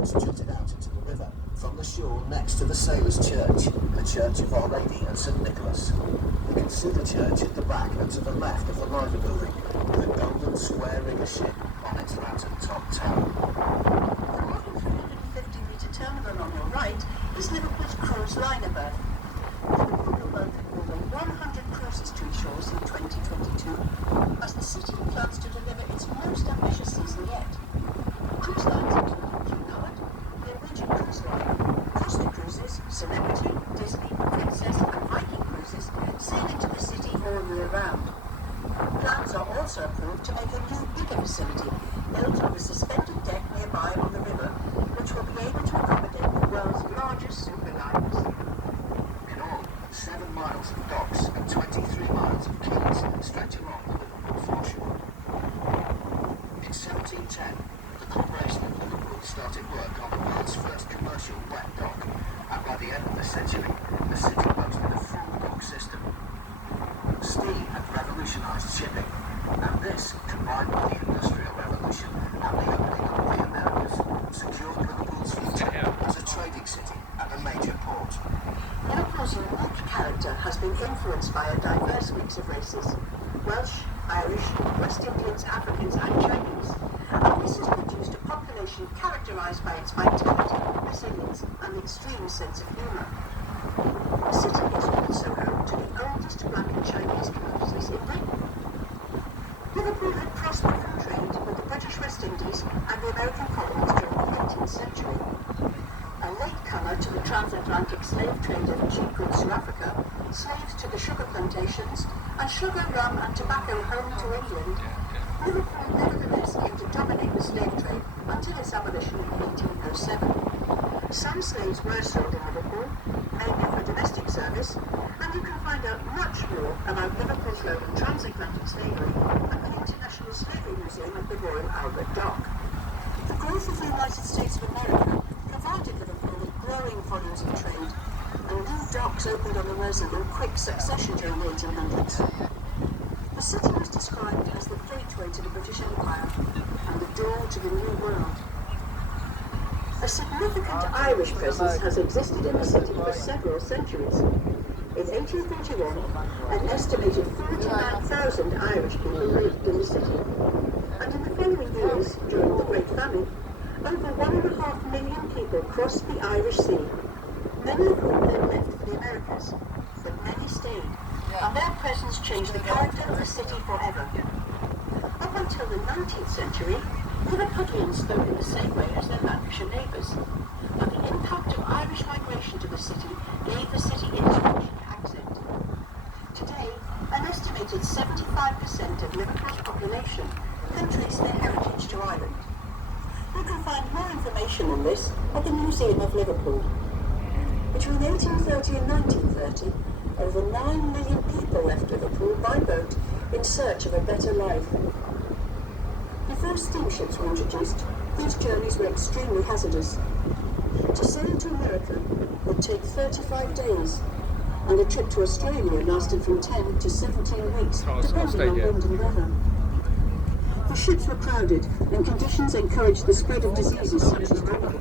boats jutted out into the river from the shore next to the Sailors' Church, the Church of Our Lady and St Nicholas. You can see the church at the back and to the left of the Liver building, with a golden square rigger ship on its lantern top tower. The modern 350-metre terminal on your right is Liverpool's cruise liner berth. Liverpool will open more than 100 cruises to its shores in 2022, as the city plans to deliver its most ambitious season yet. Cruise lines include Cunard, the Norwegian Cruise Line, Costa Cruises, Celebrity, Disney, Princess and Viking Cruises sail into the city all year round. Plans are also approved to make a new bigger facility built on a suspended deck nearby on the river, which will be able to accommodate the world's largest superliners. In all, 7 miles of docks and 23 miles of quays stretch along the Liverpool foreshore. In 1710, the Corporation of Liverpool started work on the world's first commercial wet dock, and by the end of the century, the city boasted a full dock system. Steam had revolutionised shipping, and this, combined with the Industrial Revolution and the opening of the Americas, secured Liverpool's future as a trading city and a major port. Liverpool's unique character has been influenced by a diverse mix of races: Welsh, Irish, West Indians, Africans and Chinese. And this has produced a population characterised by its vitality, resilience and extreme sense of humour. The city is also home to the oldest black and Chinese communities in Britain. Liverpool had prospered from trade with the British West Indies and the American colonies during the 18th century. A latecomer to the transatlantic slave trade of cheap-goods to Africa, slaves to the sugar plantations, and sugar, rum and tobacco home to England, Liverpool nevertheless came to dominate the slave trade until its abolition in 1807. Some slaves were sold in Liverpool, mainly for domestic service, and you can find out much more about Liverpool's role in transatlantic slavery at the International Slavery Museum at the Royal Albert Dock. The growth of the United States of America provided Liverpool with growing volumes of trade, and new docks opened on the Mersey in quick succession during the 1800s. The city was described as the gateway to the British Empire and the door to the New World. A significant Irish presence has existed in the city for several centuries. In 1841, an estimated 49,000 Irish people lived in the city, and in the following years, during the Great Famine, over 1.5 million people crossed the Irish Sea, many of whom then left for the Americas, but many stayed, and their presence changed the character of the city forever. Up until the 19th century, Liverpudlians spoke in the same way as their Lancashire neighbours, but the impact of Irish migration to the city gave the city its unique accent. Today, an estimated 75% of Liverpool's population can trace their heritage to Ireland. You can find more information on this at the Museum of Liverpool. Between 1830 and 1930, over 9 million people left Liverpool by boat in search of a better life. Before steamships were introduced, these journeys were extremely hazardous. To sail to America would take 35 days, and a trip to Australia lasted from 10 to 17 weeks, depending on wind and weather. The ships were crowded, and conditions encouraged the spread of diseases such as cholera.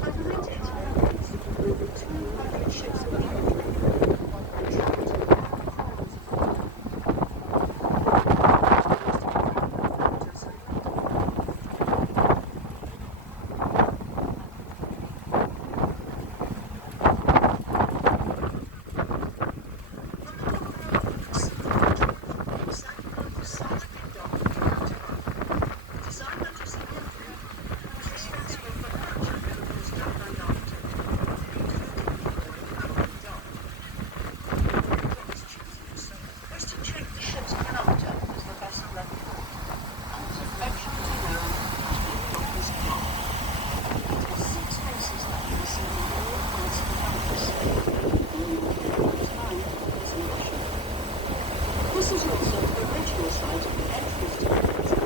By the late 1800s, over 200 ships were being and traveled to This is also the original site of the entrance to the